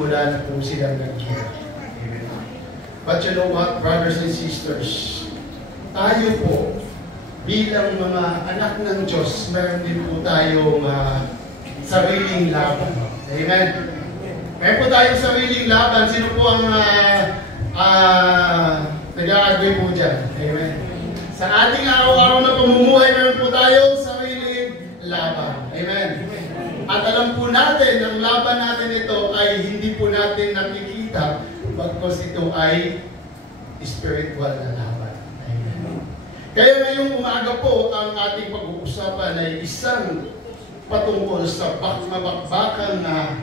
nagsimula na po silang nag-give. But you know what, brothers and sisters, tayo po, bilang mga anak ng Diyos, meron din po tayong sariling laban. Amen? Meron po tayong sariling laban. Sino po ang nag-a-agree po dyan? Amen? Sa ating araw-araw na pamumuhay, meron po tayong sariling laban. Amen? At alam po natin, ang laban natin ito ay hindi po natin nakikita, bagkos ito ay spiritual na laban. Amen. Kaya ngayong umaga po, ang ating pag-uusapan ay isang patungkol sa mabakbakang na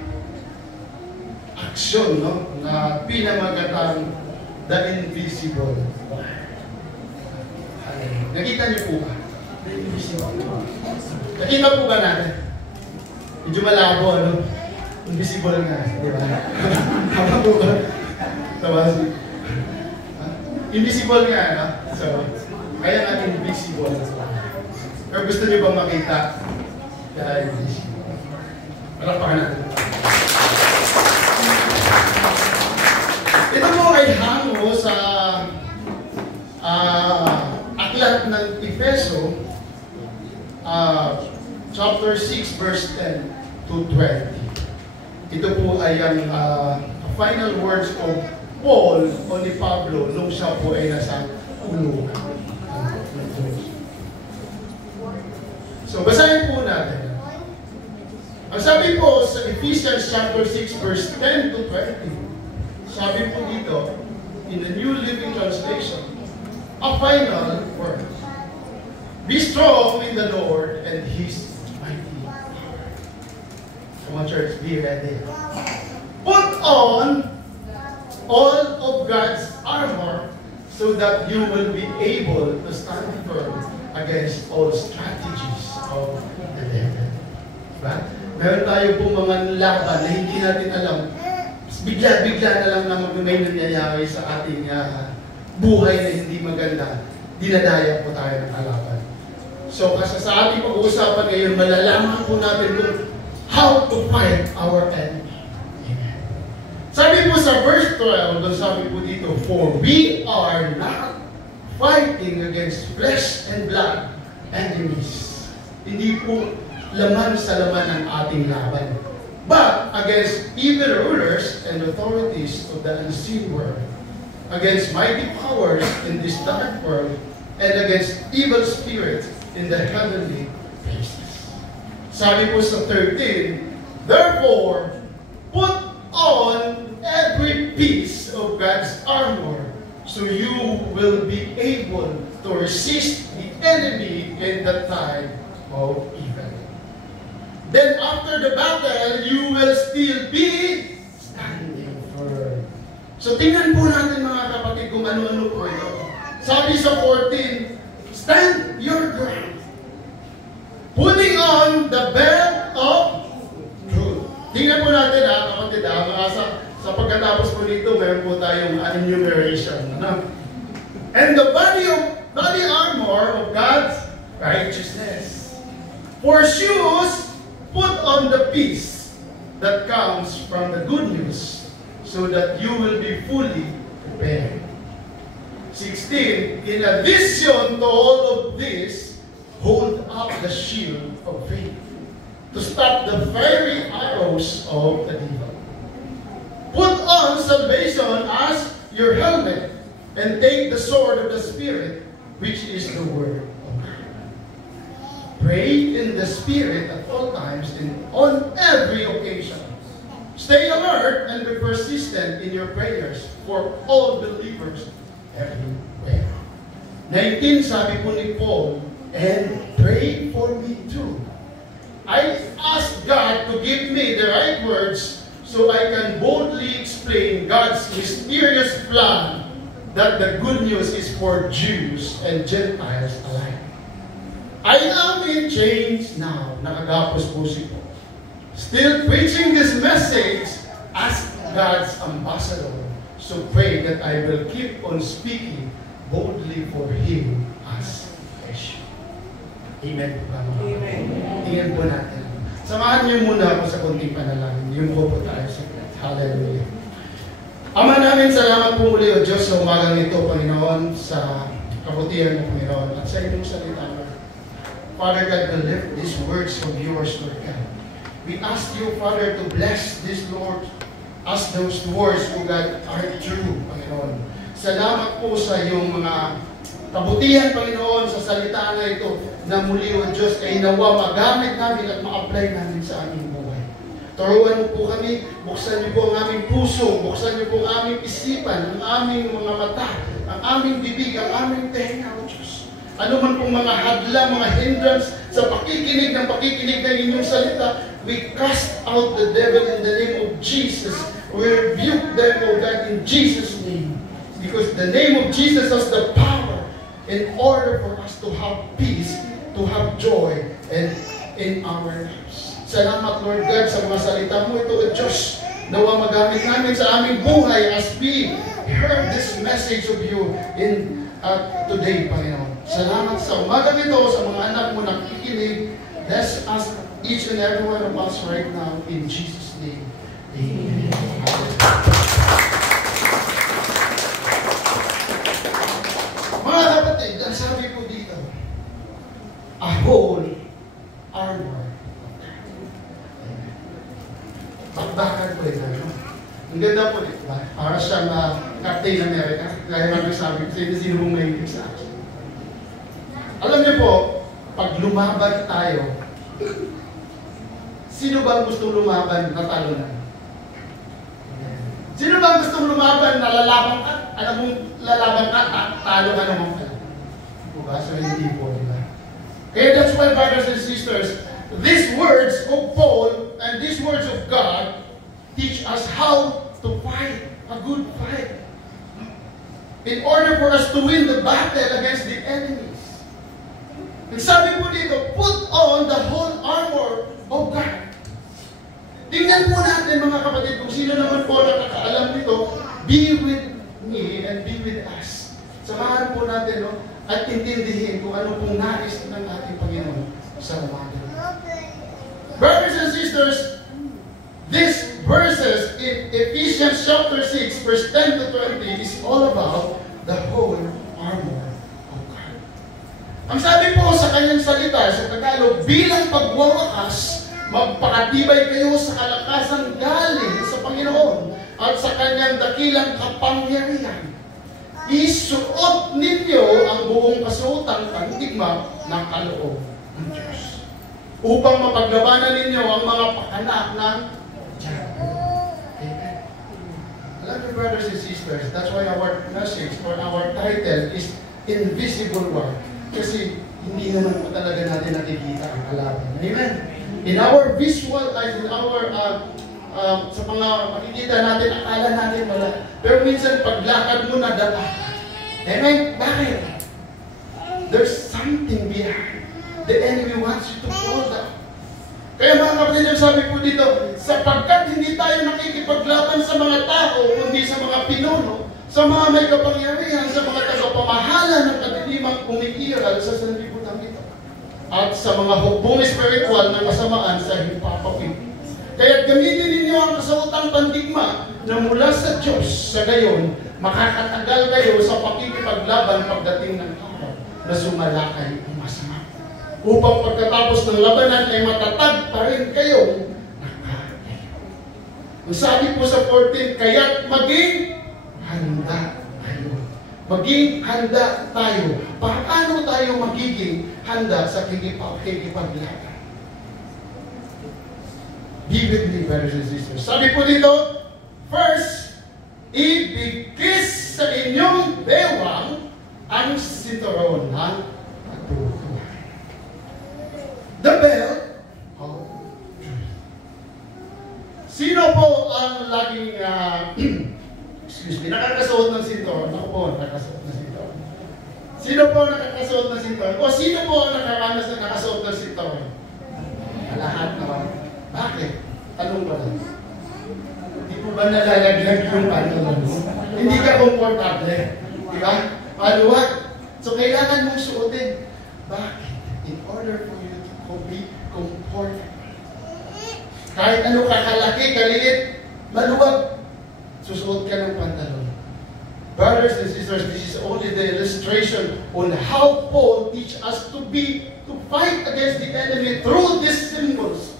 aksyon, no? Na pinamagatang the invisible war. Nakita niyo po ba? Nakita po ba natin? Medyo malabo, ano? Invisible nga, di ba? Tama po ba? Tama si... Invisible nga, no? So, kaya nga invisible. Pero gusto niyo bang makita? Kaya invisible. Palakpakan natin. Ito po ay hango sa aklat ng Efeso, chapter 6, verse 10 to 20. Ito po ay ang final words of Paul o ni Pablo nung siya po ay nasa kulungan. So, basahin po natin. Ang sabi po sa Ephesians chapter 6, verse 10 to 20, sabi po dito, in the New Living Translation, a final word. Be strong in the Lord and His mighty power. Come on, church, be ready. Put on all of God's armor so that you will be able to stand firm against all strategies of the devil. Diba? Meron tayo po mga laban na hindi natin alam. Bigla-bigla na lang na may nangyayari sa ating buhay na hindi maganda. Dinadaya po tayo ng kalaban. So, kasi sa ating pag-uusapan ngayon, malalaman po natin kung how to fight our enemy. Amen. Sabi po sa verse 12, sabi po dito, for we are not fighting against flesh and blood enemies. Hindi po laman sa laman ng ating laban, but against evil rulers and authorities of the unseen world, against mighty powers in this dark world, and against evil spirits in the heavenly places. Sabi po sa 13, therefore, put on every piece of God's armor so you will be able to resist the enemy in the time of evil. Then after the battle, you will still be standing firm. So tingnan po natin mga kapatid kung ano-ano po ito. Sabi sa 14, stand your ground. Putting on the belt of truth. Tingnan po natin kapatid sa pagkatapos po nito, meron po tayong enumeration. And the body armor of God's righteousness. For shoes, put on the peace that comes from the good news, so that you will be fully prepared. 16, in addition to all of this, hold up the shield of faith to stop the fiery arrows of the devil. Put on salvation as your helmet and take the sword of the Spirit, which is the word of God. Pray in the Spirit at all times and on every occasion. Stay alert and be persistent in your prayers for all believers everywhere. 19, sabi po ni Paul, and pray for me too. I ask God to give me the right words so I can boldly explain God's mysterious plan that the good news is for Jews and Gentiles alike. I am in chains now. Nakagapos po si Paul. Still preaching this message as God's ambassador. So pray that I will keep on speaking boldly for Him as Yeshua. Amen. Amen. Tingnan po natin. Samahan niyo muna ako sa konting panalangin. Yung po tayo sa Hallelujah. Ama namin, salamat po muli o Diyos sa umagang ito, Panginoon, sa kabutihan mo, Panginoon, at sa inyong salita, Lord. Father God, to lift these words of yours, Lord God. We ask you, Father, to bless this, Lord, as those words, O God, are true, Panginoon. Salamat po sa iyong mga kabutihan, Panginoon, sa salita na ito, na muli, O Diyos, ay nawa magamit namin at ma-apply namin sa aming buhay. Turuan mo po kami, buksan niyo po ang aming puso, buksan niyo po ang aming isipan, ang aming mga mata, ang aming bibig, ang aming tenga, O Diyos. Ano man pong mga hadla, mga hindrance sa pakikinig ng inyong salita, we cast out the devil in the name of Jesus. We rebuke them, O God, in Jesus' name. Because the name of Jesus has the power in order for us to have peace, to have joy, and in our lives. Salamat, Lord God, sa mga salita mo ito, O Diyos. Nawa magamit namin sa aming buhay as we heard this message of you in today, Panginoon. Salamat sa umaga nito, sa mga anak mo na kikinig. Bless us, each and every one of us right now, in Jesus' name. Amen. Mga kapatid, ang sabi ko dito, a whole armor. Bakbakan po ito. Ang ganda po ito. Para siyang Captain America. Gaya nga sabi ko, sino mong may sa akin. Alam niyo po, pag lumaban tayo, sino ba gusto lumaban na talo na? Sino ba gusto lumaban na lalaban ka? Alam mong lalaban ka, talo ka naman ka. Diba? So hindi po, diba? Kaya that's why, brothers and sisters, these words of Paul and these words of God teach us how to fight a good fight. In order for us to win the battle against the enemies. And sabi po dito, put on the whole armor of God. Tingnan po natin mga kapatid kung sino naman po nakakaalam nito, be with me and be with us. Samahan po natin, no? At intindihin kung ano pong nais ng ating Panginoon sa umaga. Brothers and sisters, these verses in Ephesians chapter 6, verse 10 to 20 is all about the whole armor of God. Ang sabi po sa kanyang salita, sa Tagalog, bilang pagwawakas, magpakatibay kayo sa kalakasan galing sa Panginoon at sa kanyang dakilang kapangyarihan. Isuot ninyo ang buong kasuotang pandigma ng kaloob ng Diyos, upang mapaglabanan ninyo ang mga pakana ng diablo. Amen. Alam niyo, brothers and sisters, that's why our message or our title is Invisible War. Kasi hindi naman po talaga natin nakikita ang kalaban. Amen. In our visual eyes, in our sa mga makikita natin, akala natin wala. Pero minsan, paglakad mo na dapa. Amen? Bakit? There's something behind. The enemy wants you to fall down. Kaya mga kapatid, yung sabi po dito, sapagkat hindi tayo nakikipaglaban sa mga tao, kundi sa mga pinuno, sa mga may kapangyarihan, sa mga tagapamahala ng katilimang umiiral sa sanlibutan ito, at sa mga hukbong espiritual na kasamaan sa himpapawid. Kaya gamitin ninyo ang kasuotang pandigma na mula sa Diyos, sa gayon, makakatagal kayo sa pakikipaglaban pagdating ng araw na sumalakay ang masama. Upang pagkatapos ng labanan ay matatag pa rin kayong nakatayo. Ang sabi po sa 14, kaya't maging handa tayo. Maging handa tayo. Paano tayo magiging handa sa kikipaglaban? Be with me, brothers and sisters. Sabi po dito, first, ibigkis sa inyong bewang ang sinturon ng pagtutuhan. The belt of truth. Sino po ang laging, nakakasuot ng sinturon? Ako po, nakakasuot ng sinturon. Sino po ang nakakasuot ng sinturon? O sino po ang nakaranas na nakasuot ng sinturon? Lahat naman. Bakit? Tanong ko lang. Hindi po ba nalalaglag yung pantalon mo? Hindi ka komportable. Di ba? Maluwag. So, kailangan mong suotin. Bakit? In order for you to be comfortable. Kahit ano kakalaki, kaliit, maluwag, susuot ka ng pantalon. Brothers and sisters, this is only the illustration on how Paul teach us to fight against the enemy through these symbols.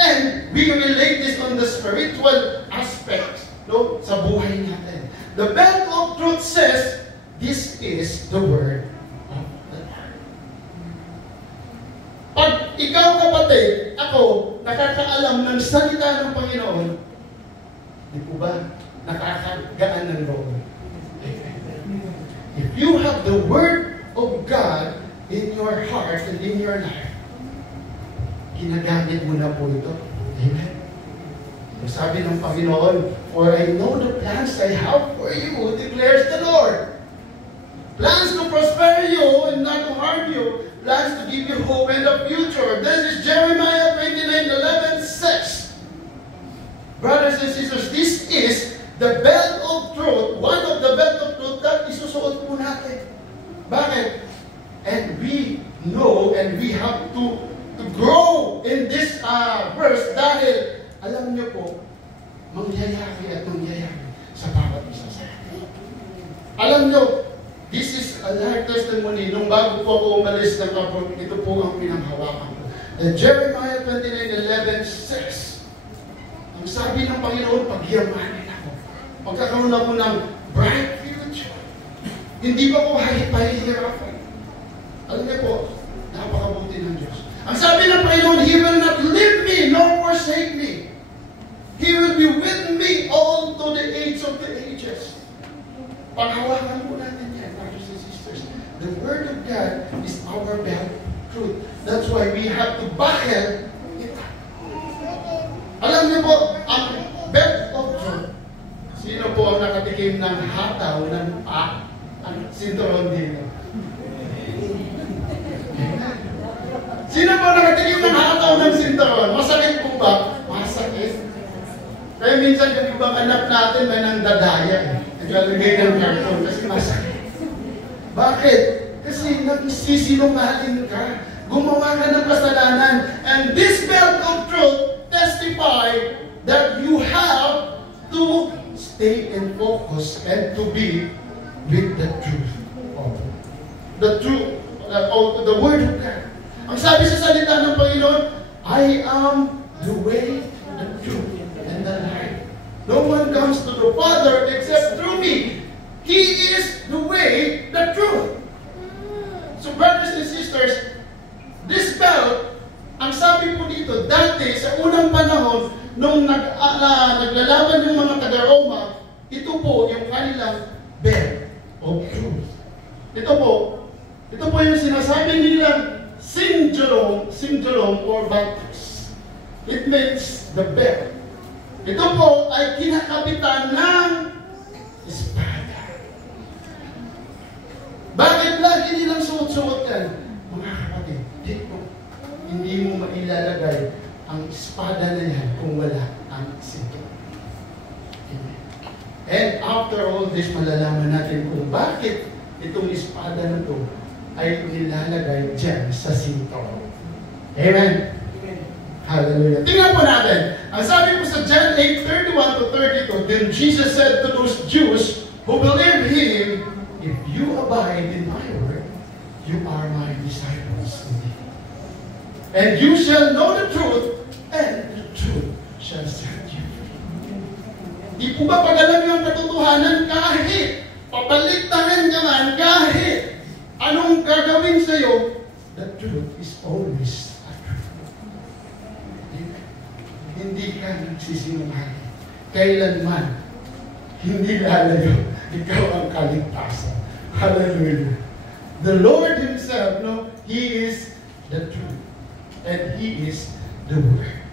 And we relate this on the spiritual aspects, no, sa buhay natin. The belt of truth says, this is the word of the Lord. Pag ikaw, kapatid, ako, nakakaalam ng salita ng Panginoon, di po ba, nakakagaan ng loob. If you have the word of God in your heart and in your life, ginagamit mo na po ito. Amen. Sabi ng Panginoon, for I know the plans I have for you, declares the Lord. Plans to prosper you and not to harm you. Plans to give you hope in the future. This is Jeremiah 29:11 Brothers and sisters, this is the belt of truth. One of the belt of truth that isusuot po natin. Bakit? And we know and we have to grow in this verse dahil alam niyo po, mangyayari at mangyayari sa bawat isa sa atin. Alam niyo, this is a life testimony. Nung bago po ako umalis ng kapag, ito po ang pinanghawakan ko. And Jeremiah 29:11 says, ang sabi ng Panginoon, pagyamanin ako. Pagkakaroon ako ng bright future. Hindi ba ko pahihirapan? Alam niyo po, napakabuti ng Diyos. Ang sabi ng Panginoon, He will not leave me nor forsake me. He will be with me all to the age of the ages. Panghawakan po natin yan, brothers and sisters. The Word of God is our belt of truth. That's why we have to buckle it up. Alam niyo po, ang belt of truth, sino po ang nakatikim ng hataw ng ang sinturon dito? Sino po nakatikim ng hataw ng sinturon? Masakit po ba? Masakit. Kaya minsan yung ibang anak natin may nang dadaya. Naglalagay ng karton kasi masakit. Bakit? Kasi nagsisinungaling ka. Gumawa ka ng kasalanan. And this belt of truth testify that you have to stay in focus and to be with the truth. The truth, the Word of God. Ang sabi sa salita ng Panginoon, I am the way, the truth, and the life. No one comes to the Father except through me. He is the way, the truth. So brothers and sisters, this belt, ang sabi po dito, dati sa unang panahon, nung naglalaban yung mga taga-Roma, ito po yung kanilang belt of truth. Ito po yung sinasabi nilang singulum or baptis. It means the belt. Ito po ay kinakapitan ng espada. Bakit lagi nilang suot-suot yan? Mga kapatid, hindi mo mailalagay ang espada na yan kung wala ang singulum. And after all this, malalaman natin kung bakit itong espada na ito ay nilalagay dyan sa sinturon. Amen? Hallelujah. Tingnan po natin. Ang sabi po sa John 8:31-32, then Jesus said to those Jews who believe Him, if you abide in my word, you are my disciples indeed. And you shall know the truth, and the truth shall set you free. Di po ba pag alam yung katotohanan, kahit papaligtahan ka man, kahit anong gagawin sa'yo, the truth is always a truth. Hindi ka nagsisinungaling. Kailanman, hindi lalayo, ikaw ang kaligtasan. Hallelujah. The Lord Himself, no, He is the truth. And He is the Word.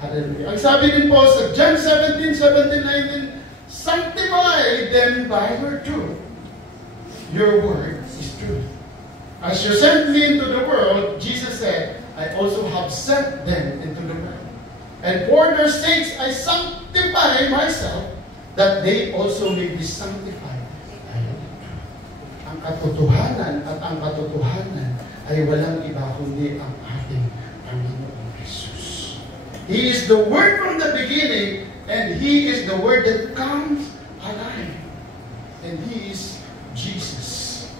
Hallelujah. Ang sabi din po sa John 17:19, sanctify them by your truth. Your word is truth. As you sent me into the world, Jesus said, I also have sent them into the world. And for their sakes I sanctify myself, that they also may be sanctified. Ang katotohanan at ang katotohanan ay walang iba kundi ang ating Panginoong Jesus. He is the Word from the beginning, and He is the Word that comes alive. And He is Jesus.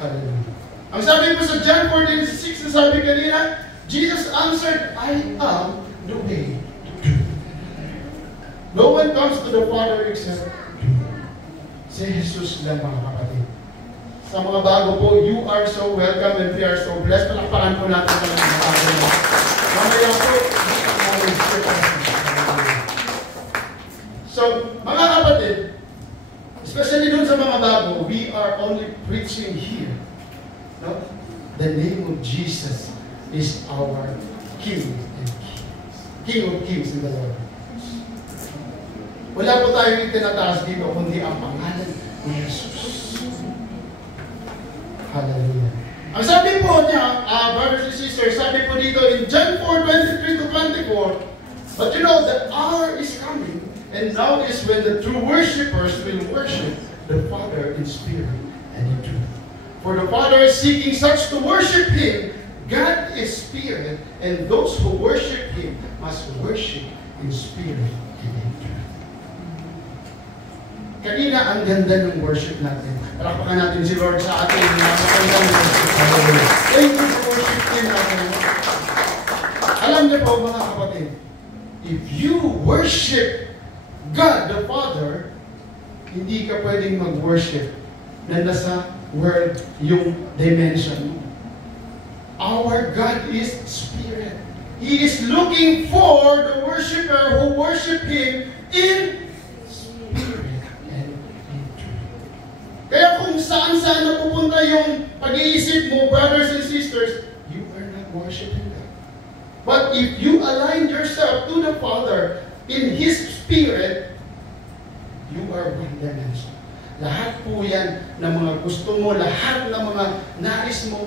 Hallelujah. Ang sabi po sa John 14:6 na sabi kanina, Jesus answered, I am the way to truth. No one comes to the Father except si Jesus lang, mga kapatid. Sa mga bago po, you are so welcome and we are so blessed. Palakpakan po natin sa mga bago na. Mamaya po, so, mga kapatid, especially dun sa mga bago, we are only preaching here. No? The name of Jesus is our King and King of Kings in the Lord. Wala po tayong itinataas dito kundi ang pangalan ni Jesus. Hallelujah. Ang sabi po niya, brothers and sisters, sabi po dito in John 4:23-24, but you know, the hour is coming, and now is when the true worshipers will worship the Father in spirit and in truth. For the Father is seeking such to worship Him. God is spirit, and those who worship Him must worship in spirit and in truth. Kanina, ang ganda ng worship natin. Palakpakan natin si Lord sa ating napakagandang worship. Thank you for worshiping natin. Alam niyo po, mga kapatid, if you worship God the Father, hindi ka pwedeng mag-worship na nasa world yung dimension. Our God is Spirit. He is looking for the worshiper who worship Him in spirit and in truth. Kaya kung saan-saan napupunta yung pag-iisip mo, brothers and sisters, you are not worshiping God. But if you align yourself to the Father in His Spirit, you are one dimension. Lahat po yan ng mga gusto mo, lahat ng mga nais mo,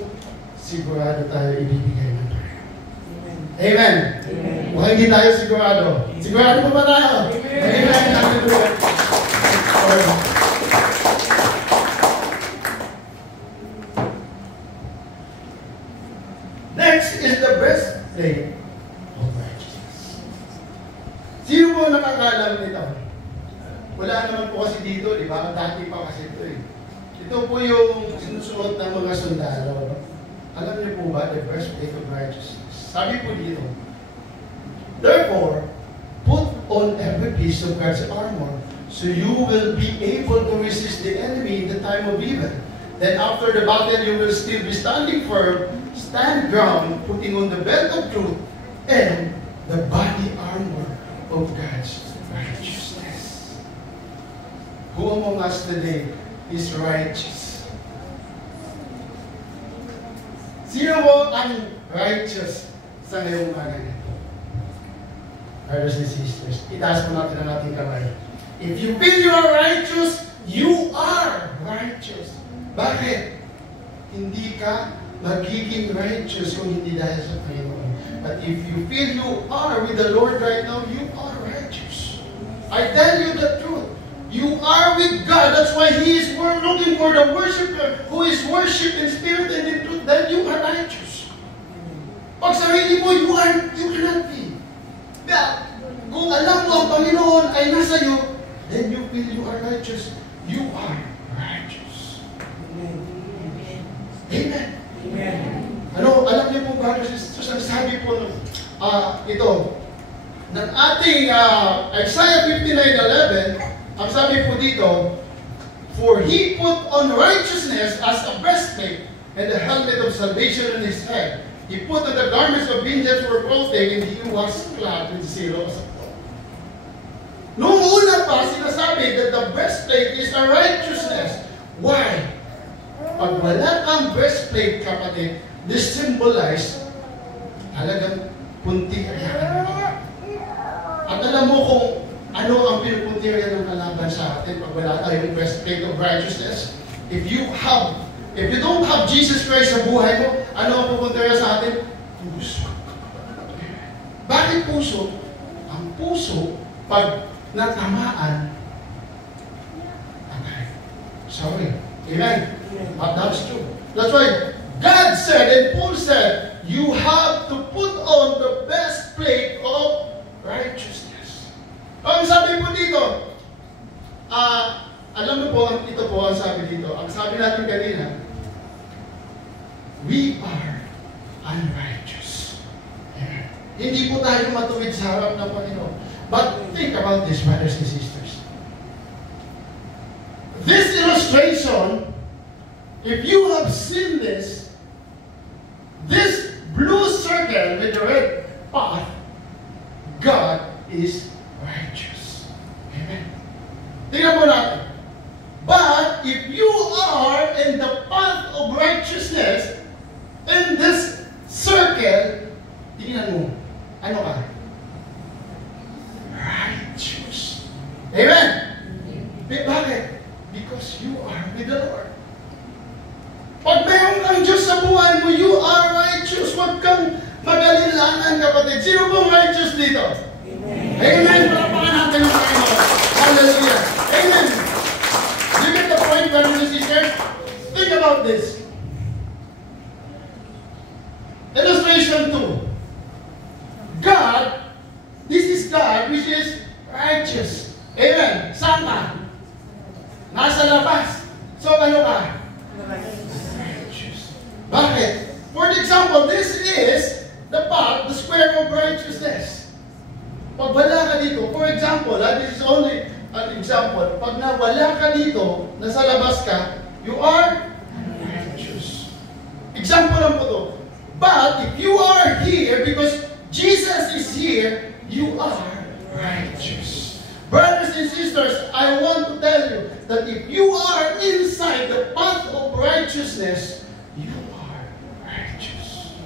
sigurado tayo ibibigay ng prayer. Amen. Amen. Kung hindi tayo sigurado, sigurado po ba tayo? Amen. Amen. Next is the breastplate of righteousness. Sino po nakakalam nito? Wala naman po kasi dito, di ba? Dati pa kasi ito eh. Ito po yung sinusuot ng mga sundalo. Alam niyo po ba, the breastplate of righteousness? Sabi po dito, therefore, put on every piece of God's armor, so you will be able to resist the enemy in the time of evil. Then after the battle, you will still be standing firm, stand ground, putting on the belt of truth, and the body armor of God's righteousness. Who among us today is righteous? Sino mo ang righteous sa ngayong umaga nito? Brothers and sisters, itaas mo natin ang ating kamay. If you feel you are righteous, you are righteous. Bakit? Hindi ka magiging righteous kung hindi dahil sa Panginoon. But if you feel you are with the Lord right now, you are righteous. I tell you the truth. You are with God. That's why He is looking for the worshiper who is worshipped in spirit and in truth. Then you are righteous. Pag sarili mo, you cannot be. Kung alam mo ang Panginoon ay nasa iyo, then you feel you are righteous. You are righteous. Amen. Amen. Amen. Ano, alam niyo po, brothers and sisters, ang sabi po ito, ng ating Isaiah 59:11, ang sabi po dito, for He put on righteousness as a breastplate and the helmet of salvation on His head. He put on the garments of vengeance for clothing, and He was clad with zeros. Noong una pa, sinasabi that the breastplate is a righteousness. Why? Pag wala kang breastplate, kapatid, this symbolize talagang punti-ayakan. At alam mo kung ano ang pinupuntirya ng kalaban sa atin pag wala tayong breastplate of righteousness? If you don't have Jesus Christ sa buhay mo, ano ang pupuntirya sa atin? Puso. Bakit puso? Ang puso, pag natamaan, patay. Sorry. Amen? But that's true. That's why God said, and Paul said, you have to put on the best breastplate of righteousness. Ang sabi po dito, alam mo po, ito po ang sabi dito. Ang sabi natin kanina, we are unrighteous. Amen. Hindi po tayo matuwid sa harap ng Panginoon. But think about this, brothers and sisters. This illustration, if you have seen this blue circle with the red path, God is righteous. Amen. Tingnan mo natin. But if you are in the path of righteousness, in this circle, tingnan mo, ano ka? Righteous. Amen? Bakit? Because you are with the Lord. Pag mayroon kang Diyos sa buhay mo, you are righteous. Huwag kang mag-alilangan, kapatid. Sino pong righteous dito? Amen. Amen. Palapakan natin ang Panginoon. Hallelujah. Amen. You get the point, brothers and sisters? Think about this. Illustration 2. God, this is God which is righteous. Amen. Saan ka? Nasa labas. So ano ka? Righteous. Bakit? For example, this is the path, the square of righteousness. Pag wala ka dito, for example, this is only an example. Pag nawala ka dito, nasa labas ka, you are righteous. Example lang po to. But if you are here, because Jesus is here, you are righteous. Brothers and sisters, I want to tell you that if you are inside the path of righteousness, you are righteous.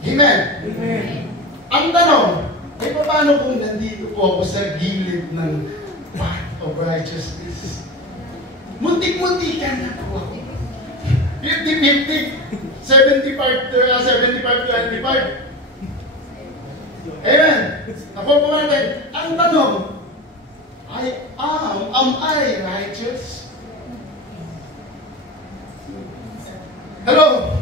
Amen? Amen. Ang tanong, paano kung nandito po ako sa gilid ng path of righteousness? Muntik-muntik ka na po ako. 50-50. 75-25. Amen. Ako po natin, ang tanong, am I righteous? Hello?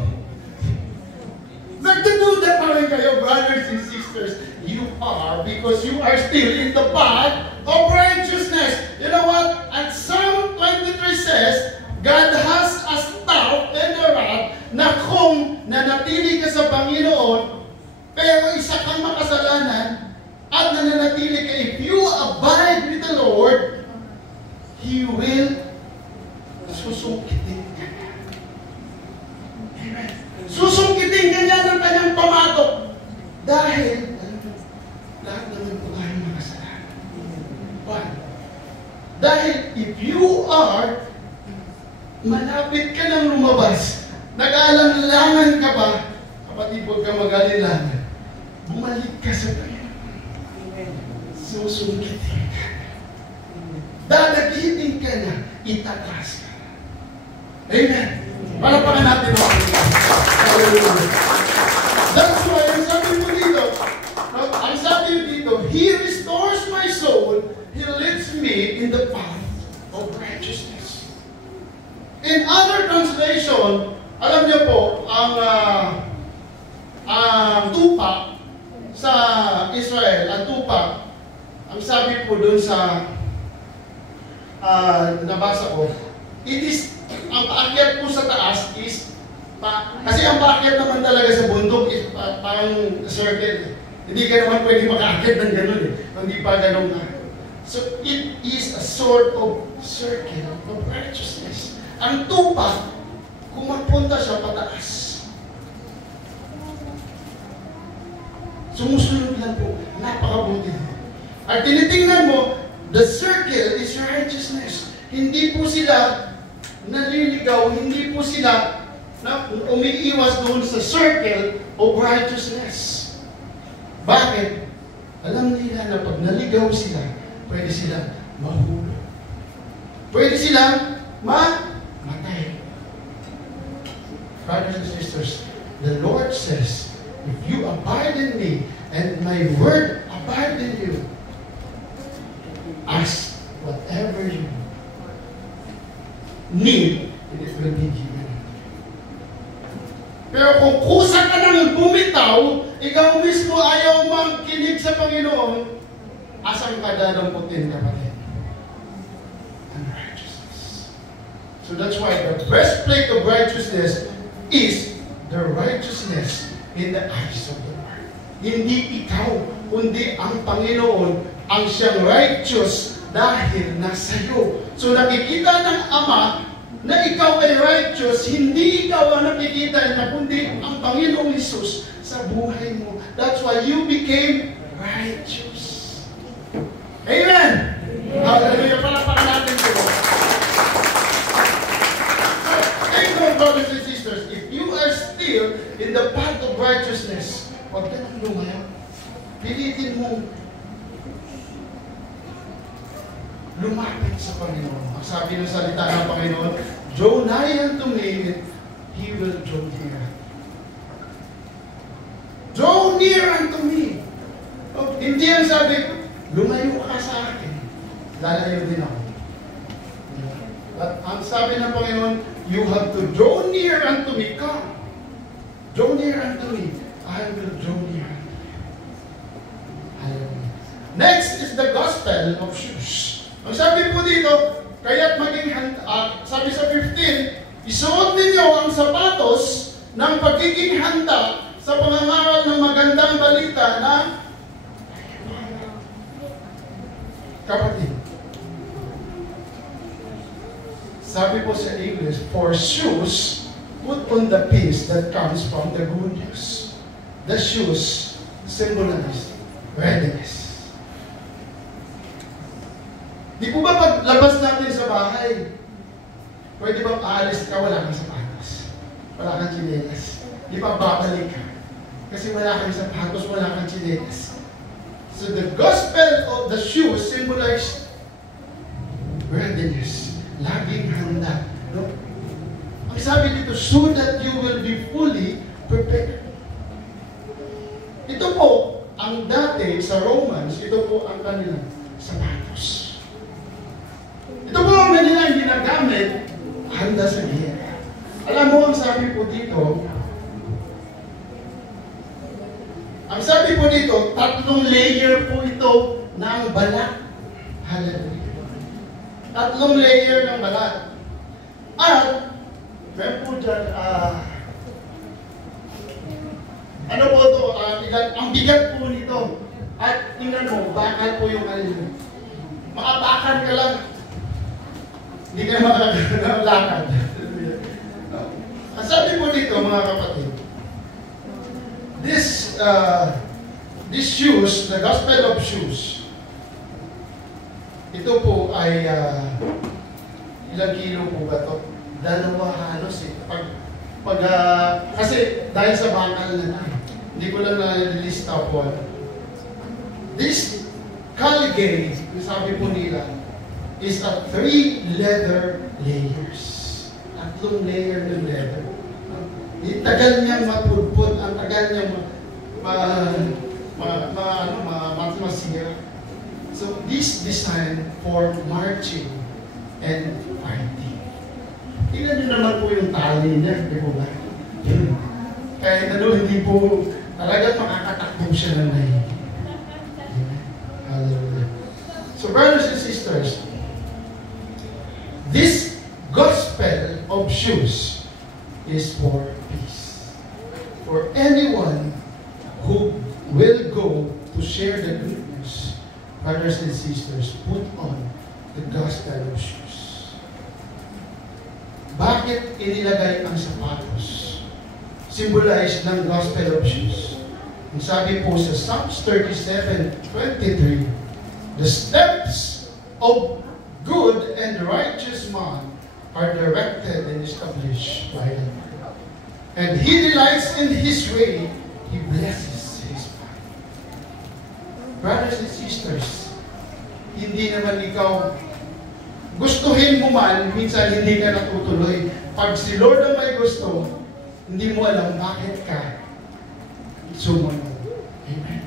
Nagdududa pa rin kayo, brothers and sisters. You are, because you are still in the path of righteousness. You know what? And Psalm 23 says, God has a staff and a rod na kung nanatili ka sa Panginoon, pero isa kang makasalanan, at nananatili ka, if you abide with the Lord, He will susungkitin ka niya. Amen. Susungkitin ka niya ng kanyang pamatok. Dahil, lahat naman po tayo makasalanan. Why? Dahil if you are malapit ka nang lumabas, nag-aalangalangan ka ba, kapatid, huwag ka mag-alilangan. Bumalik ka sa Panginoon. Susungkitin ka. Dadagitin ka na, itatas ka. Amen. Palapakan natin ang Panginoon. That's why, ang sabi dito, He restores my soul, He leads me in the path of righteousness. In other translation, alam niyo po, ang tupa sa Israel, ang tupa, ang sabi po dun sa nabasa ko, it is, ang paakyat po sa taas is, kasi ang paakyat naman talaga sa bundok is parang circle. Hindi ka naman pwede makaakyat ng ganun eh. Hindi pa ganun ka. So, it is a sort of circle of righteousness. Ang tupa, kung magpunta siya pataas, sumusunod lang po, napakabuti. At tinitingnan mo, the circle is righteousness. Hindi po sila naliligaw, hindi po sila umiiwas doon sa circle of righteousness. Bakit? Alam nila na pag naligaw sila, pwede silang mahulog. Pwede silang matay. Brothers and sisters, the Lord says, if you abide in me, and my word abide in you, ask whatever you need, and it will be given. Pero kung kusa ka nang bumitaw, ikaw mismo ayaw magkinig sa Panginoon, asang ka dadamputin, kapatid? Unrighteousness. So that's why the breastplate of righteousness is the righteousness in the eyes of the Lord. Hindi ikaw, kundi ang Panginoon ang siyang righteous dahil nasa iyo. So nakikita ng Ama na ikaw ay righteous, hindi ikaw ang nakikita na kundi ang Panginoong Hesus sa buhay mo. That's why you became righteous. Amen! Hallelujah! Palakpakan natin ito. Amen, brothers and sisters. If you are still in the path of righteousness, huwag ka nang lumayo. Pilitin mo lumapit sa Panginoon. Ang sabi ng salita ng Panginoon, draw nigh unto me, He will draw near. Draw near unto me. Hindi ang sabi, lumayo ka sa akin, lalayo din ako. At ang sabi ng Panginoon, you have to draw near unto me. Come. Draw near unto me. I will draw near unto you. Hallelujah. Next is the gospel of shoes. Ang sabi po dito, kaya't maging sabi sa 15, isuot ninyo ang sapatos ng pagiging handa sa pangangaral ng magandang balita na kapatid. Sabi po sa English, for shoes, put on the peace that comes from the good news. The shoes symbolize readiness. Di po ba paglabas natin sa bahay, pwede bang aalis ka, wala kang sapatos, wala kang tsinelas? Di ba babalik ka? Kasi wala kang sapatos, wala kang tsinelas. So the gospel of the shoes symbolize readiness, laging handa. No? Ang sabi dito, so that you will be fully prepared. Ito po, ang dati sa Romans, ito po ang kanilang sapatos. Ito po ang kanilang ginagamit, handa sa giyera. Alam mo, ang sabi po dito, tatlong layer po ito ng balat. Hallelujah. Tatlong layer ng balat. At, meron po dyan, ano po ito? Ang bigat po nito. At tingnan mo, bakal po yung kanila. Makabakan ka lang. Hindi ka makakakad. Ang sabi po dito, mga kapatid, this shoes, the gospel of shoes, ito po ay ilang kilo po ba ito? Dalawa halos eh. Kasi dahil sa bakal na hindi ko lang na-lista po. This Caligay, sabi po nila, is a 3 leather layers. Tatlong layer ng leather. Ang tagal niyang mapudpud, ang tagal niyang masira. So, this design for marching and fighting. Tingnan niyo naman po yung tali niya, di po ba? Kahit hindi po talagang makakatakbo siya ng nahihig. Hallelujah. So, brothers and sisters, this gospel of shoes is for peace. For anyone who will go to share the good news, brothers and sisters, put on the gospel of shoes. Bakit inilagay ang sapatos? Symbolize ng gospel of shoes. Ang sabi po sa Psalms 37:23, the steps of good and righteous man are directed and established by the Lord. And he delights in his way, he blesses his path. Brothers and sisters, hindi naman ikaw, gustuhin mo man, minsan hindi ka natutuloy. Pag si Lord ang may gusto, hindi mo alam bakit ka sumunod. Amen.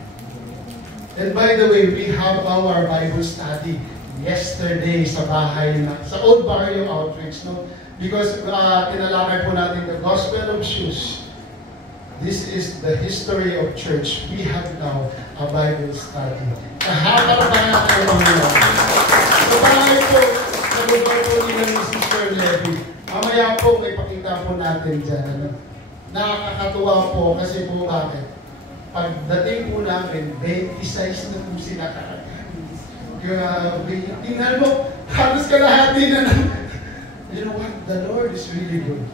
And by the way, we have our Bible study yesterday sa bahay na, sa Old Barrio Outreach, no? Because tinalakay po natin the gospel of shoes. this is the history of church. We have now a Bible study. Kahapon-tayo kayo Panginoon. So tayo po, sa lugar po nila ni Sister Levy, mamaya po, may pakita po natin dyan. Ano? Nakakatuwa po kasi po bakit? Pagdating po namin, 26 na po sila kakagad. Grabe. Tingnan mo, halos kalahati na ng... You know what? The Lord is really good.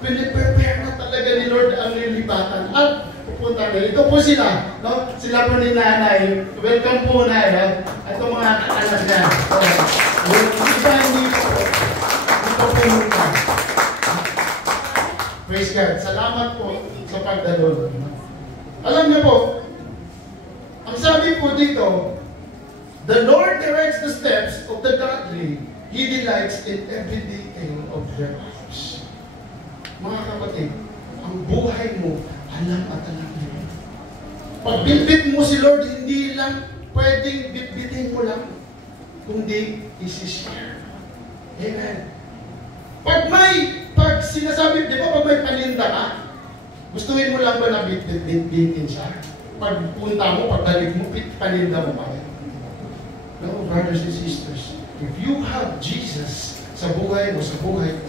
Piniprepare na talaga ni Lord ang lilipatan. At pupunta na. Ito po sila. No? Sila po ni Nanay. Welcome po na. Ito mga anak niya. Yung iba hindi po. Ito po muna. Praise God. Salamat po sa pagdalo. Alam niyo po, ang sabi po dito, the Lord directs the steps of the godly. He delights in every detail of their lives. Mga kapatid, ang buhay mo, alam at alam niyo. Pag bitbit mo si Lord, hindi lang pwedeng bitbitin mo lang, kundi isi-share. Amen. Pag sinasabi, di ba pag may paninda ka, gustuhin mo lang ba na bitbitin siya? Pag punta mo, pagbalik mo, paninda mo pa. No, brothers and sisters, if you have Jesus sa buhay mo, sa buhay ko,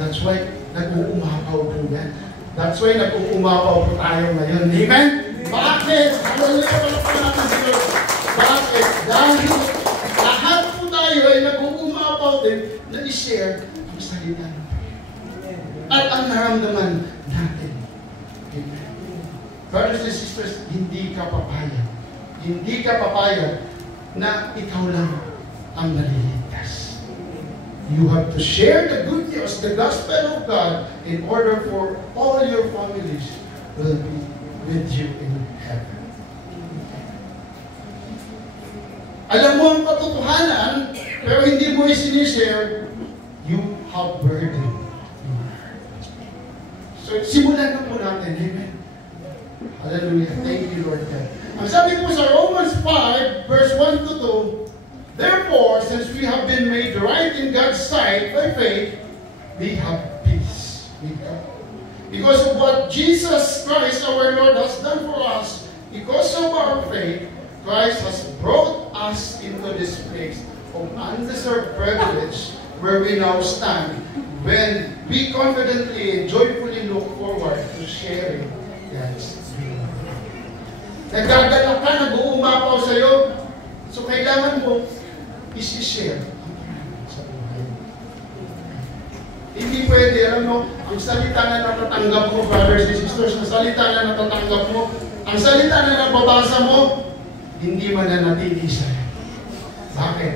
that's why nag-uumapaw po yan. That's why nag-uumapaw po tayo ngayon. Amen? Bakit? Hallelujah, wala pa natin si Lord. Bakit? Dahil lahat po tayo ay nag-uumapaw din na i-share ang salita ng Panginoon. At ang naramdaman natin. Amen? Brothers and sisters, hindi ka papayag. Hindi ka papayag na ikaw lang ang naliligtas. You have to share the good news, the gospel of God, in order for all your families will be with you in heaven. Alam mo ang katotohanan, pero hindi mo isinishare, you have burden. So, simulan na po natin. Amen. Hallelujah. Thank you, Lord God. Ang sabi po sa Romans 5, verse 1 to 2, therefore, since we have been made right in God's sight by faith, we have peace with God. Because of what Jesus Christ, our Lord, has done for us, because of our faith, Christ has brought us into this place of undeserved privilege where we now stand when we confidently and joyfully look forward to sharing God's will. Nagdadala ka, nag-uumapaw sa'yo, so kailangan mo isi-share sa buhay. Hindi pwede, alam mo, ang salita na natatanggap mo, brothers and sisters, ang salita na natatanggap mo, ang salita na nababasa mo, hindi mananatili sa'yo. Bakit?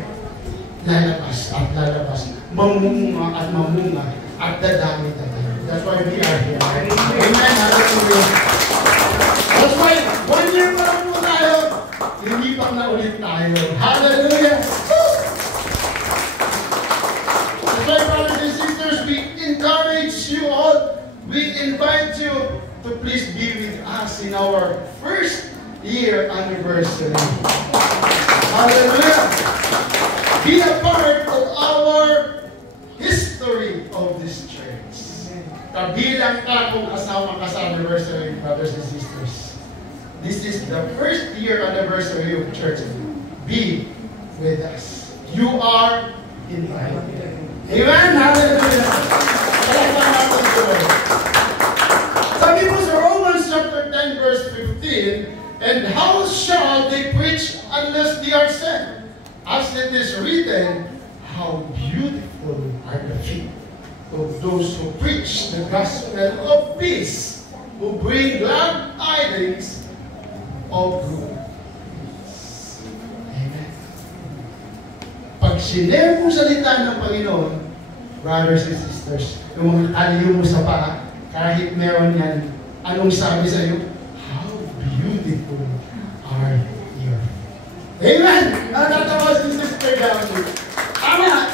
Lalabas at lalabas. Mamunga at mamunga at dadami-dami. That's why we are here. Amen. Hallelujah. That's why, 1 year pa lang po tayo, hindi pang naulit tayo. Hallelujah. That's why, brothers and sisters, we encourage you all, we invite you to please be with us in our first year anniversary. Hallelujah. Be a part of our history of this church. Kabilang ka kung kasama ka sa anniversary, brothers and sisters. This is the first year anniversary of church. Be with us. You are invited. Amen? Hallelujah. Sabi mo sa Romans chapter 10 verse 15, and how shall they preach unless they are sent? As it is written, how beautiful are the feet of those who preach the gospel of peace, who bring glad tidings of good. Amen. Pag sinare mong salita ng Panginoon, brothers and sisters, yung mga aliyo mo sa paa, kahit meron yan, anong sabi sa iyo? How beautiful are your feet. Amen! Natatawa si Sister Gabby. Tama!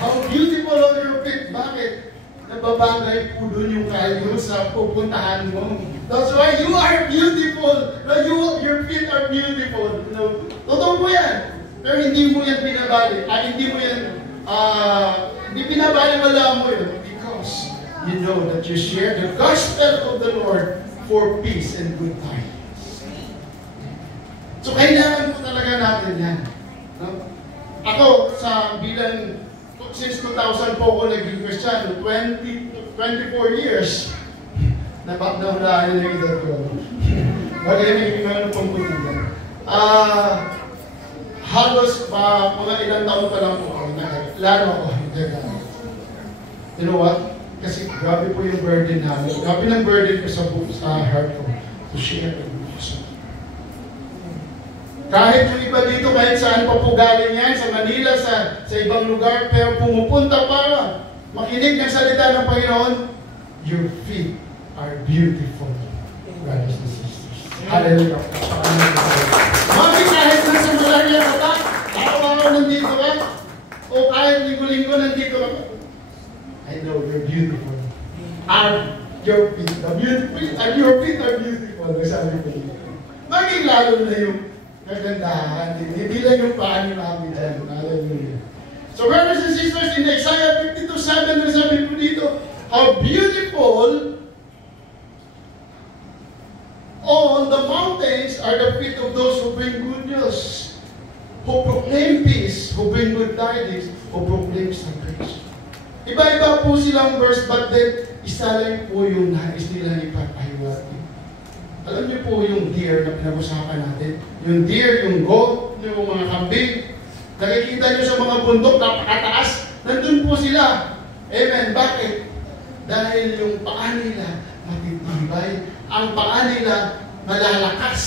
How beautiful are your feet. Bakit? Nababagay po dun yung kalyo sa pupuntahan mo. That's why you are beautiful. Your feet are beautiful. Totoo po yan. Pero hindi mo yan pinabali. Hindi mo yan, hindi pinabali wala mo yun. Because you know that you share the gospel of the Lord for peace and good tidings. So kailangan po talaga natin yan. No? Ako, since 2000 po ako naging Kristiyano, 24 years, napakdahulaan na yung edad ko. Bagay na yung ano pang putigan. Halos mga ilang taon pa lang po ako, lalo ako, you know what? Kasi grabe po yung burden namin. Grabe ng burden ko sa heart ko to share the good news. Kahit yung iba dito, kahit saan pa po galing yan, sa Manila, sa ibang lugar, pero pumupunta para makinig ng salita ng Panginoon, your feet are beautiful, brothers and sisters. Hallelujah. Mami, kahit nasa malaria ka ba, araw-araw nandito ka, o kahit linggo-linggo nandito ka ba, I know you're beautiful. And your feet are beautiful. Sabi ko dito. Maging lalo na yung kagandahan. Hindi lang yung paano namin dyan. Hallelujah. So brothers and sisters, in Isaiah 52:7, sabi po dito, how beautiful on the mountains are the feet of those who bring good news, who proclaim peace, who bring good tidings, who proclaim salvation. Iba-iba po silang verse, but then, isa lang po yung nais nilang ipapahiwati. Alam niyo po yung deer na pinag-usapan natin? Yung deer, yung goat, yung mga kambing. Nakikita niyo sa mga bundok, napakataas. Nandun po sila. Amen. Bakit? Dahil yung paa nila matitibay. Ang paa nila malalakas.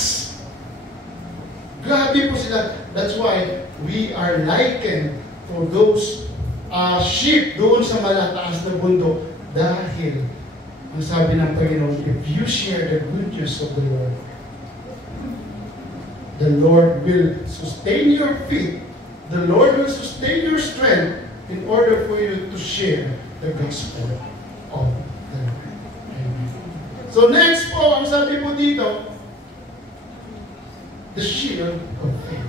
Grabe po sila. That's why we are likened for those sheep doon sa malataas na bundok dahil ang sabi ng Panginoon, if you share the good news of the Lord will sustain your feet, the Lord will sustain your strength in order for you to share the gospel of the Lord. Amen. So next po, ang sabi po dito, the shield of faith.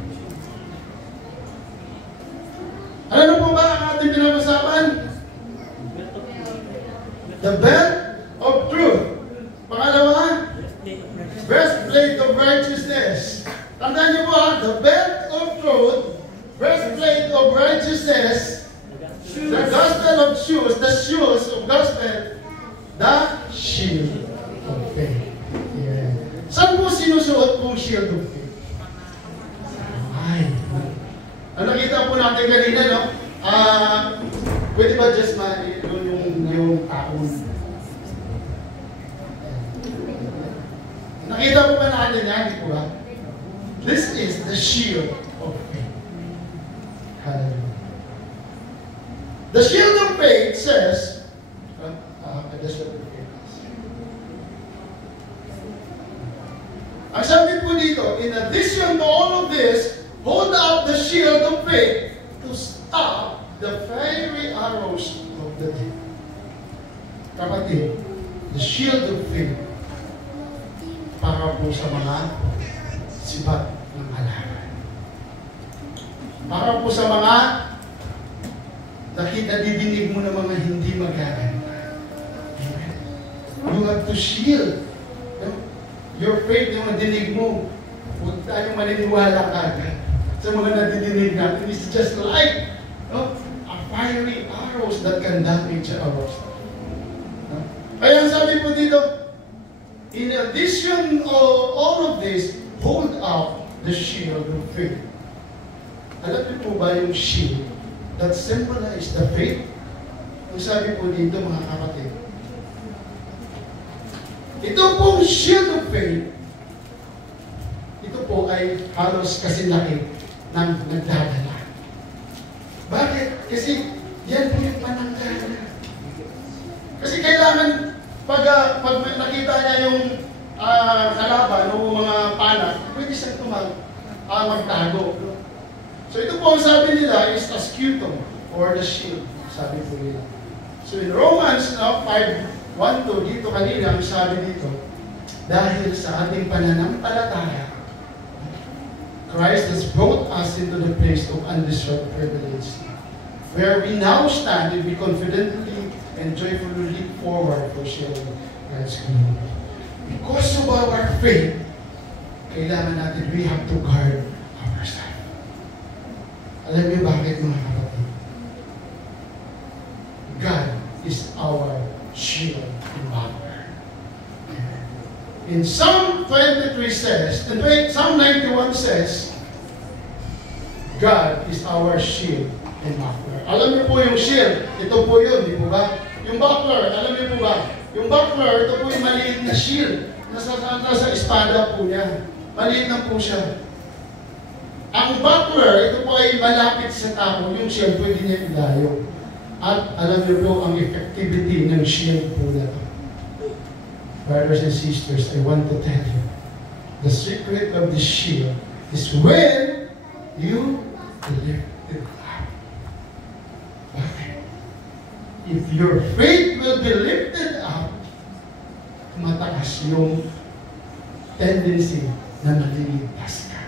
Ano po ba ang ating pinag-usapan? The belt of truth. Pangalawa, breastplate of righteousness. Tandaan niyo po the belt of truth, breastplate of righteousness, the gospel of shoes, the shoes of gospel, the shield of faith. Yeah. Saan po sinusuot po shield of faith? Ay. Ang nakita po natin kanina, no? Pwede ba just yung taon? Nakita po ba natin yan, di po ba? This is the shield of faith. Hallelujah. The shield of faith says, ang sabi po dito, in addition to all of this, hold up the shield of faith to stop the fiery arrows of the devil. Kapatid, the shield of faith para po sa mga sibat ng halaman. Para po sa mga nadidinig mo ng mga hindi magaganda. Amen. You have to shield your faith, yung nadidinig mo. Huwag tayong maniniwala kagad sa mga nadidinig natin. It's just like a fiery arrows that can damage our stuff. Kaya sabi po dito, in addition to all of this, hold up the shield of faith. Alam niyo po ba yung shield that symbolize the faith? Ang sabi po dito, mga kapatid, ito pong shield of faith, ito po ay halos kasilaki ng nagdadala. Bakit? Kasi yan po yung pananggalan. Kasi kailangan, pag nakita niya yung kalaban o mga pana, pwede siyang magtago. So ito po ang sabi nila is ascutum or the shield, sabi po nila. So in Romans 5:1-2, dito kanina, ang sabi dito, dahil sa ating pananampalataya, Christ has brought us into the place of undeserved privilege, where we now stand and we confidently and joyfully leap forward for sharing God's glory. Because of our faith, kailangan natin, we have to guard ourselves. Alam niyo bakit, mga kapatid? God is our shield and buckler. In Psalm 23 says, and Psalm 91 says, God is our shield and buckler. Alam niyo po yung shield, ito po yun, di po ba? Yung buckler, alam niyo po ba? Yung buckler, ito po yung maliit na shield. Nasa espada po niya. Maliit lang po siya. Ang buckler, ito po ay malapit sa tao. Yung shield, pwede niya ilayo. At alam niyo po ang effectivity ng shield po na ito. Brothers and sisters, I want to tell you, the secret of the shield is when you lift it up. Bakit? If your faith will be lifted up, mataas yung tendency na maliligtas ka.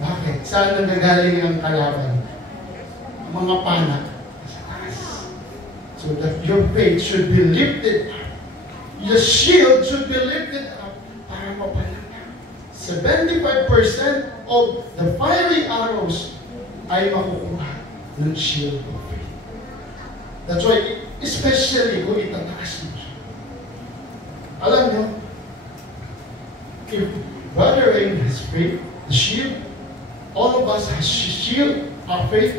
Bakit? Saan nagagaling ang kalaban? Ang mga pana sa taas. So that your faith should be lifted up. Your shield should be lifted up para mapalang. 75% of the fiery arrows ay makukuha ng shield of faith. That's why, especially kung itataas mo siya. Alam nyo, if Brother Ray has faith, the shield, all of us has shield of faith,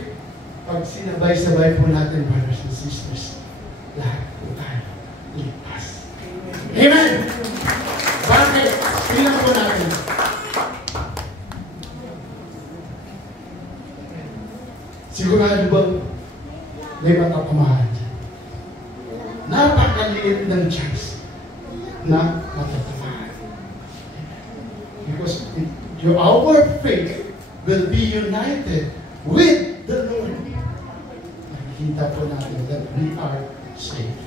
pag sinabay-sabay po natin, brothers and sisters, lahat po tayo ligtas. Amen! Bakit? Tingnan po natin. Sigurado bang may matatamaan dyan? Napakaliit ng chance na matatamaan. Because our faith will be united with the Lord. Nakikita po natin that we are saved.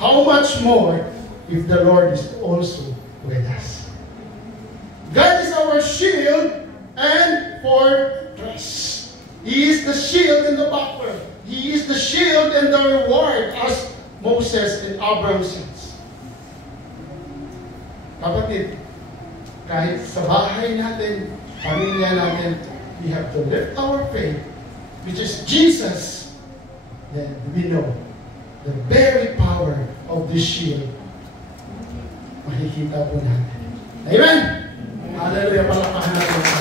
How much more if the Lord is also with us? God is our shield and fortress. He is the shield and the buckler. He is the shield and the reward, as Moses and Abraham says. Kapatid, kahit sa bahay natin, pamilya natin, we have to lift our faith, which is Jesus, then we know the very power of this shield. Makikita po natin. Amen! Hallelujah! Palakpakan natin sa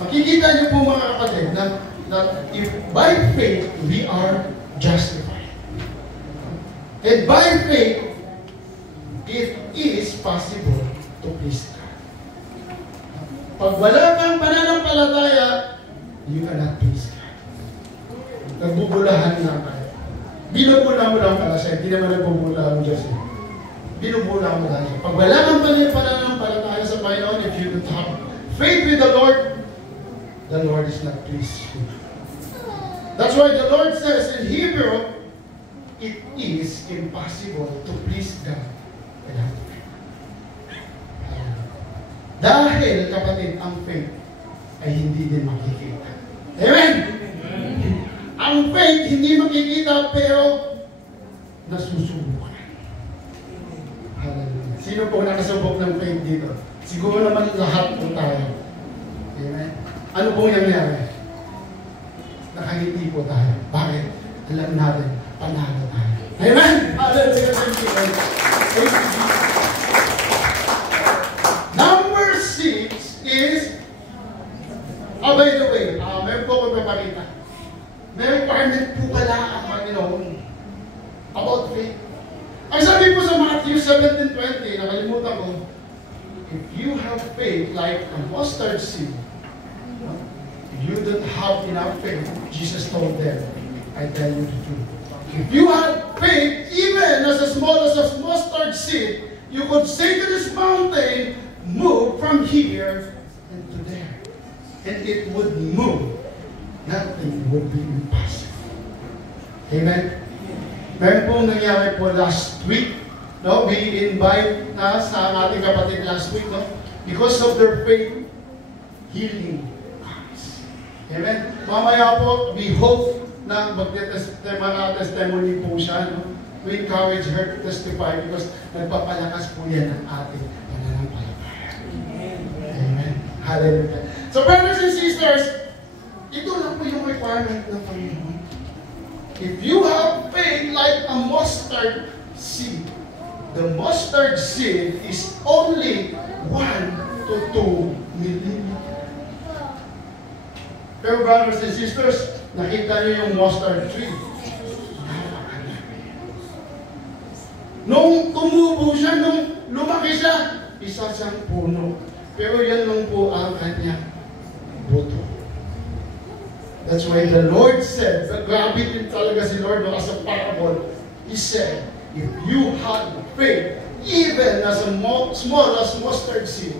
makikita niyo po mga kapatid na if by faith we are justified. And by faith, it is possible to please God. Pag wala kang pananampalataya, you cannot please God. Nagbubulahan nga tayo. Binubula mo lang pala siya, hindi naman nagbubula mo Diyos. Binubula mo lang siya. Pag wala kang pananampalataya sa Panginoon, if you don't have faith with the Lord is not pleased with you. That's why the Lord says in Hebrew, it is impossible to please God without faith. Dahil, kapatid, ang faith ay hindi din makikita. Amen? Ang faith hindi makikita pero nasusubukan. Hallelujah. Sino po nakasubok ng faith dito? Siguro naman lahat po tayo. Amen? Ano pong nangyari? Nakangiti po tayo. Bakit? Alam natin, panalo tayo. Amen? Hallelujah. Thank you. Thank you. Number 6 is, by the way, meron po akong papakita. May requirement po pala ang Panginoon about faith. Ang sabi po sa Matthew 17:20, nakalimutan ko, if you have faith like a mustard seed, you don't have enough faith. Jesus told them, I tell you the truth. If you have faith, even as small as a mustard seed, you could say to this mountain, move from here and to there. And it would move. Nothing would be impossible. Amen? Meron pong nangyari po last week. No? We invite sa ating kapatid last week. No? Because of their faith, healing comes. Amen? Mamaya po, we hope na mag-testimony po siya. No? We encourage her to testify because nagpapalakas po yan ng ating pananampalataya. Amen. Hallelujah. So brothers and sisters, ito lang po yung requirement ng Panginoon. If you have faith like a mustard seed, the mustard seed is only 1 to 2 millimeter. Pero brothers and sisters, nakita niyo yung mustard tree. Nung tumubo siya, nung lumaki siya, isa siyang puno. Pero yan lang po ang kanyang buto. That's why the Lord said, grabe din talaga si Lord as a parable. He said, if you have faith, even as small as mustard seed,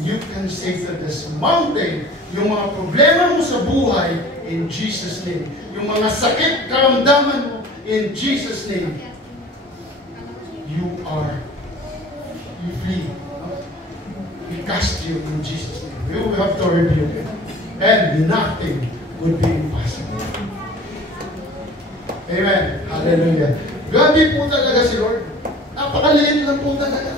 you can say to this mountain, yung mga problema mo sa buhay, in Jesus' name. Yung mga sakit, karamdaman mo, in Jesus' name. You flee. We cast you in Jesus' name. You have to rebuke it. And nothing would be impossible. Amen. Hallelujah. Grabe po talaga si Lord. Napakaliit lang po talaga.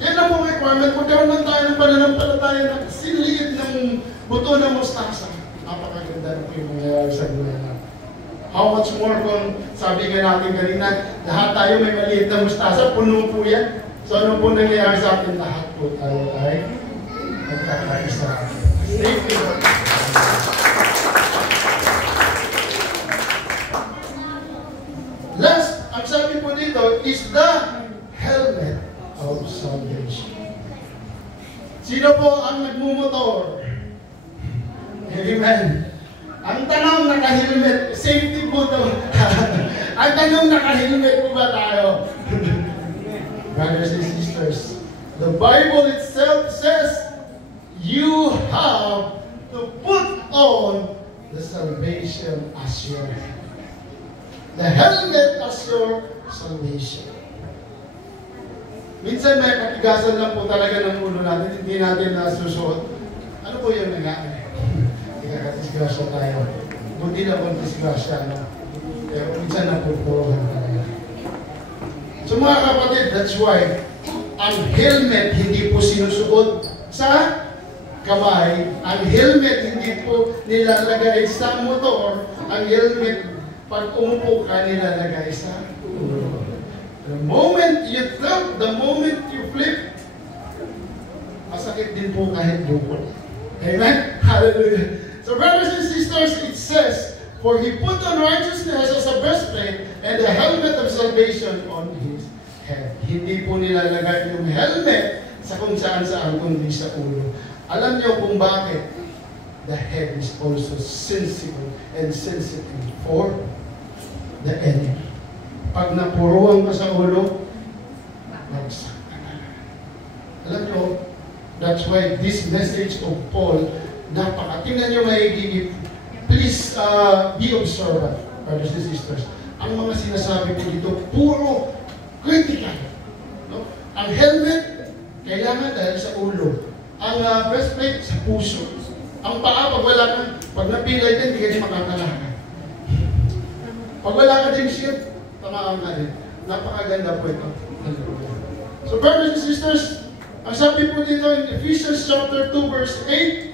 Yan lang po requirement. Magkaroon lang tayo ng pananampalataya na siniliit ng buto ng mustasa. Napakaganda na po yung mangyayari sa buhay natin. How much more kung sabi nga natin kanina, lahat tayo may maliit na mustasa, puno po yan. So ano po nangyayari sa atin? Lahat po tayo ay nagkakaisa. Thank you. Last, ang sabi po dito is the helmet of salvation. Sino po ang nagmumotor? Amen. Ang tanong, naka-helmet, safety po ito. Ang tanong, naka-helmet po ba tayo? Brothers and sisters, the Bible itself says, you have to put on the salvation as your helmet. The helmet as your salvation. Minsan may katigasan lang po talaga ng ulo natin, hindi natin nasusuot. Ano po yung nangyari? Disgrasya tayo. Buti na kung disgrasya, no? Pero minsan napupuruhan talaga. So mga kapatid, that's why ang helmet hindi po sinusuot sa kamay. Ang helmet hindi po nilalagay sa motor. Ang helmet, pag umupo ka, nilalagay sa ulo. The moment you flip, the moment you flip, masakit din po kahit bukol. Amen? Hallelujah. So brothers and sisters, it says, for he put on righteousness as a breastplate and the helmet of salvation on his head. Hindi po nilalagay yung helmet sa kung saan-saan kundi sa ulo. Alam niyo kung bakit? The head is also sensitive and sensitive for the enemy. Pag napuruan ka sa ulo, nagsak ka na. Alam niyo, that's why this message of Paul, tingnan nyo maigigit. Please be observant, brothers and sisters. Ang mga sinasabi ko dito, puro critical. No? Ang helmet, kailangan dahil sa ulo. Ang breastplate, sa puso. Ang paa, pag napilay din, hindi ka din makakalakad. Pag wala ka din shield, tamaan ka din. Napakaganda po ito. So brothers and sisters, ang sabi po dito in Ephesians chapter 2 verse 8,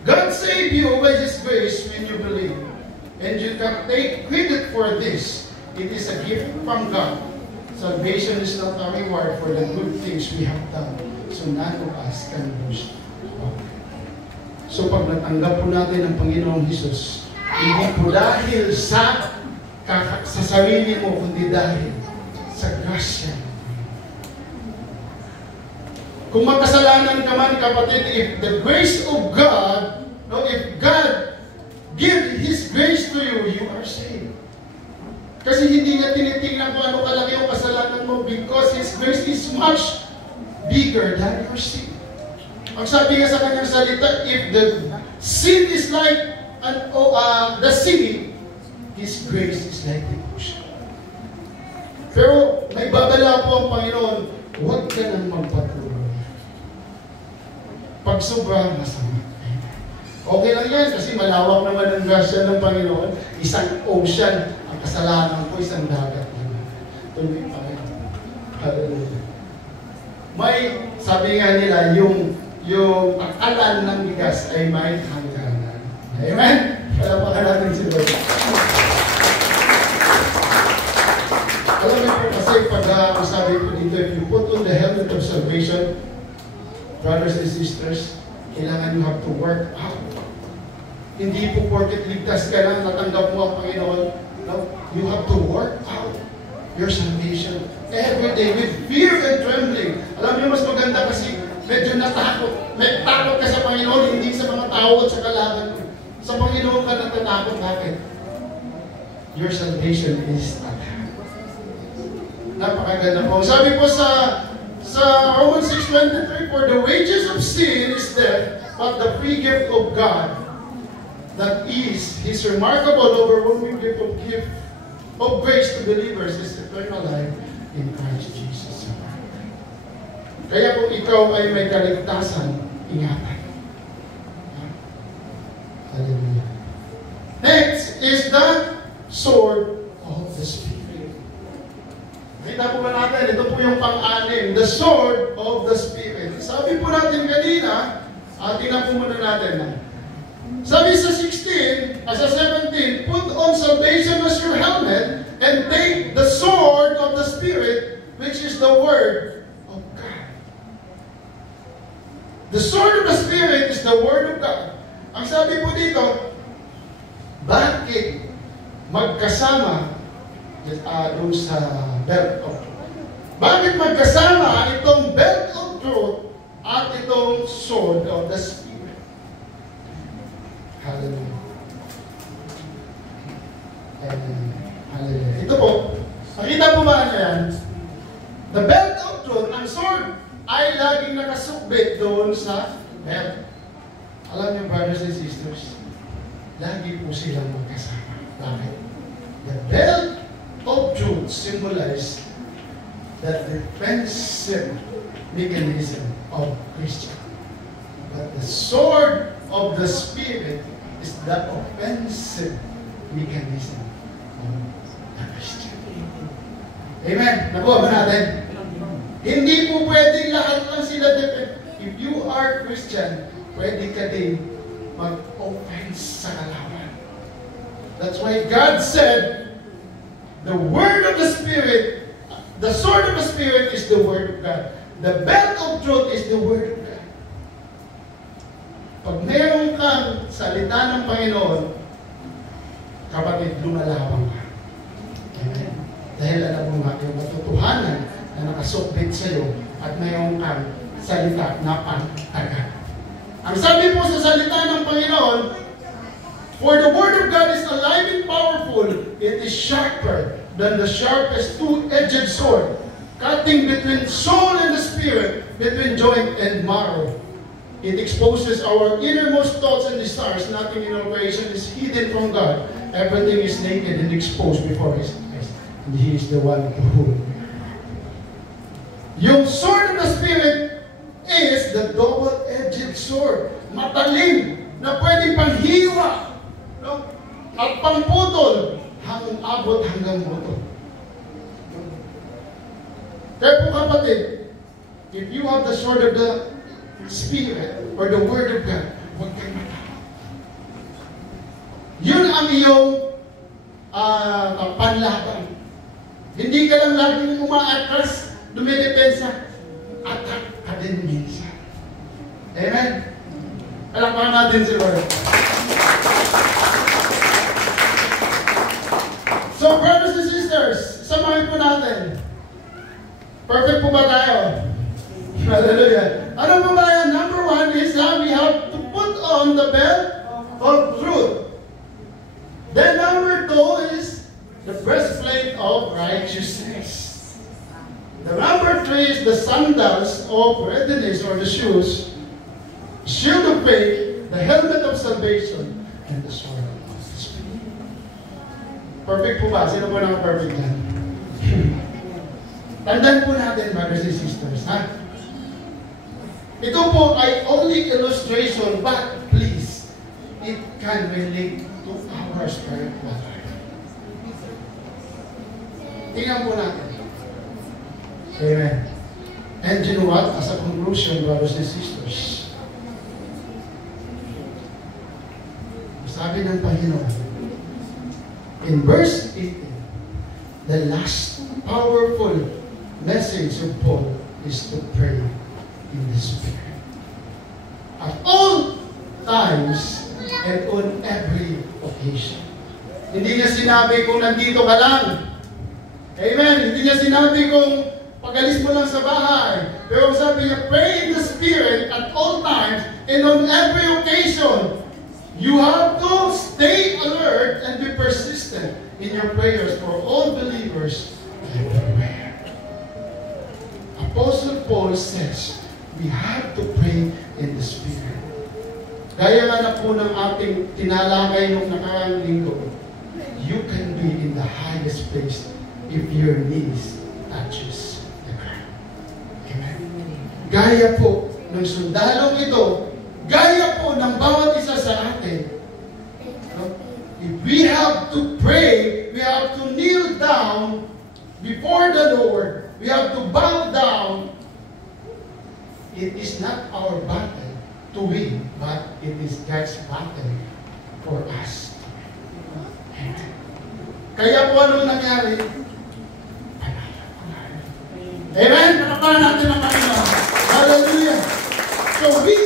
God saved you by His grace when you believe. And you can take credit for this. It is a gift from God. Salvation is not a reward for the good things we have done. So none of us can boast. So pag natanggap po natin ang Panginoong Hesus, hindi po dahil sa sarili mo, kundi dahil sa grasya. Kung magkasalanan ka man, kapatid, if the grace of God, no, if God give His grace to you, you are saved. Kasi hindi niya tinitingnan kung ano kalaki yung kasalanan mo because His grace is much bigger than your sin. Ang sabi nga sa kanyang salita, if the sin is like the sea, His grace is like the ocean. Pero may babala po ang Panginoon, huwag ka nang magpatuloy. Pag Pag sobra, masama. Okay lang yan kasi malawak naman ang grasya ng Panginoon. Isang ocean, ang kasalanan ko, isang dagat naman. Tuloy pa rin. Hallelujah. May, sabi nga nila, yung pag-alan ng bigas ay may hangganan. Amen? Palapakan natin si Lord. Alam mo po kasi pag sabi ko dito, if you put on the helmet of salvation, brothers and sisters, kailangan you have to work out. Hindi po porket ligtas ka lang, natanggap mo ang Panginoon. No? You have to work out your salvation every day with fear and trembling. Alam niyo, mas maganda kasi medyo natakot. May takot ka sa Panginoon, hindi sa mga tao at sa kalaban. Sa Panginoon ka natatakot. Bakit? Your salvation is at hand. Napakaganda po. Sabi po sa Romans 6:23, for the wages of sin is death, but the free gift of God, that is His remarkable, overwhelming gift of grace to believers, is eternal life in Christ Jesus. Kaya kung ikaw ay may kaligtasan, ingatan. Hallelujah. Next is the sword of the Spirit. Kita po ba natin? Ito po yung pang-anim. The sword of the Spirit. Sabi po natin kanina, tingnan po muna natin. Sabi sa 17, put on salvation as your helmet and take the sword of the Spirit, which is the Word of God. The sword of the Spirit is the Word of God. Ang sabi po dito, bakit magkasama doon sa belt of truth? Bakit magkasama itong belt of truth at itong sword of the Spirit? Hallelujah. Hallelujah. Ito po, nakita po ba niya yan? The belt of truth, ang sword, ay laging nakasukbit doon sa belt. Alam niyo, brothers and sisters, lagi po silang magkasama. Bakit? The belt of truth symbolize the defensive mechanism of Christian. But the sword of the Spirit is the offensive mechanism of the Christian. Amen? Nakuha ba natin? Hindi po pwedeng lahat lang sila defend. If you are Christian, pwede ka din mag-offense sa kalaban. That's why God said, the word of the Spirit, the sword of the Spirit is the word of God. The belt of truth is the word of God. Pag meron kang salita ng Panginoon, kapatid, lumalaban ka. Amen. Dahil alam mo nga yung matutuhanan na nakasukbit sa iyo at mayroon kang salita na pangtagal. Ang sabi po sa salita ng Panginoon, for the word of God is alive and powerful, it is sharper than the sharpest two-edged sword, cutting between soul and the spirit, between joint and marrow. It exposes our innermost thoughts and desires. Nothing in our creation is hidden from God. Everything is naked and exposed before His eyes. And He is the one to whom. Yung sword of the Spirit is the double-edged sword. Matalim na pwedeng panghiwa, no? At pangputol hanggang abot hanggang buto. Kaya po kapatid, if you have the sword of the Spirit or the Word of God, huwag kang matakot. Yun ang iyong panlaban. Hindi ka lang laging umaatras, dumidepensa, attack ka din minsan. Amen? Palakpakan natin si Lord. So, brothers and sisters, samahin po natin. Perfect po ba tayo? Hallelujah. Ano po ba yan? Number one is we have to put on the belt of truth. Then number two is the breastplate of righteousness. The number three is the sandals of readiness or the shoes, shield of faith, the helmet of salvation, and the sword of the Spirit. Perfect po ba? Sino po naman perfect yan? Tandaan po natin, brothers and sisters, ha? Ito po ay only illustration, but please, it can relate to our spiritual life. Tingnan po natin. Amen. And you know what? As a conclusion, brothers and sisters, sabi ng Panginoon, in verse 18, the last powerful message of Paul is to pray in the Spirit. At all times and on every occasion. Hindi niya sinabi kung nandito ka lang. Amen. Hindi niya sinabi kung pag-alis mo lang sa bahay. Pero sabi niya, pray in the Spirit at all times and on every occasion. You have to stay alert and be persistent in your prayers for all believers everywhere. Apostle Paul says, we have to pray in the Spirit. Gaya nga na po ng ating tinalakay nung nakaraang linggo, you can be in the highest place if your knees touches the ground. Amen. Gaya po ng sundalong ito, gaya po ng bawat isa sa atin. If we have to pray, we have to kneel down before the Lord, we have to bow down. It is not our battle to win, but it is God's battle for us. Amen. Kaya po anong nangyari? Amen? Panapahan natin ang Panginoon. Hallelujah! So we,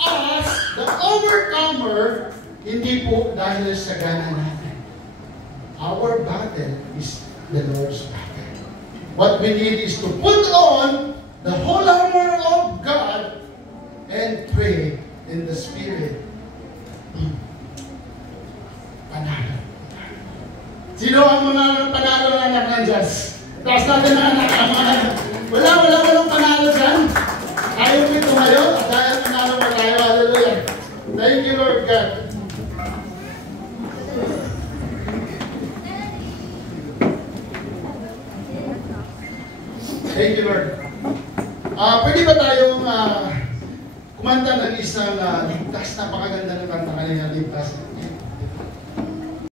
as the overcomer, hindi po dahil sa gana natin. Our battle is the Lord's battle. What we need is to put on the whole armor of God and pray in the Spirit. Panalo. Sino ang mga panalo na anak ng Diyos? Taas natin ang anak. Walang panalo dyan. Tayo po tumayo at dahil panalo pa tayo. Hallelujah. Thank you, Lord God. Thank you, Lord. Pwede ba tayong kumanta ng isang ligtas, napakaganda ng kanta kanina, ligtas.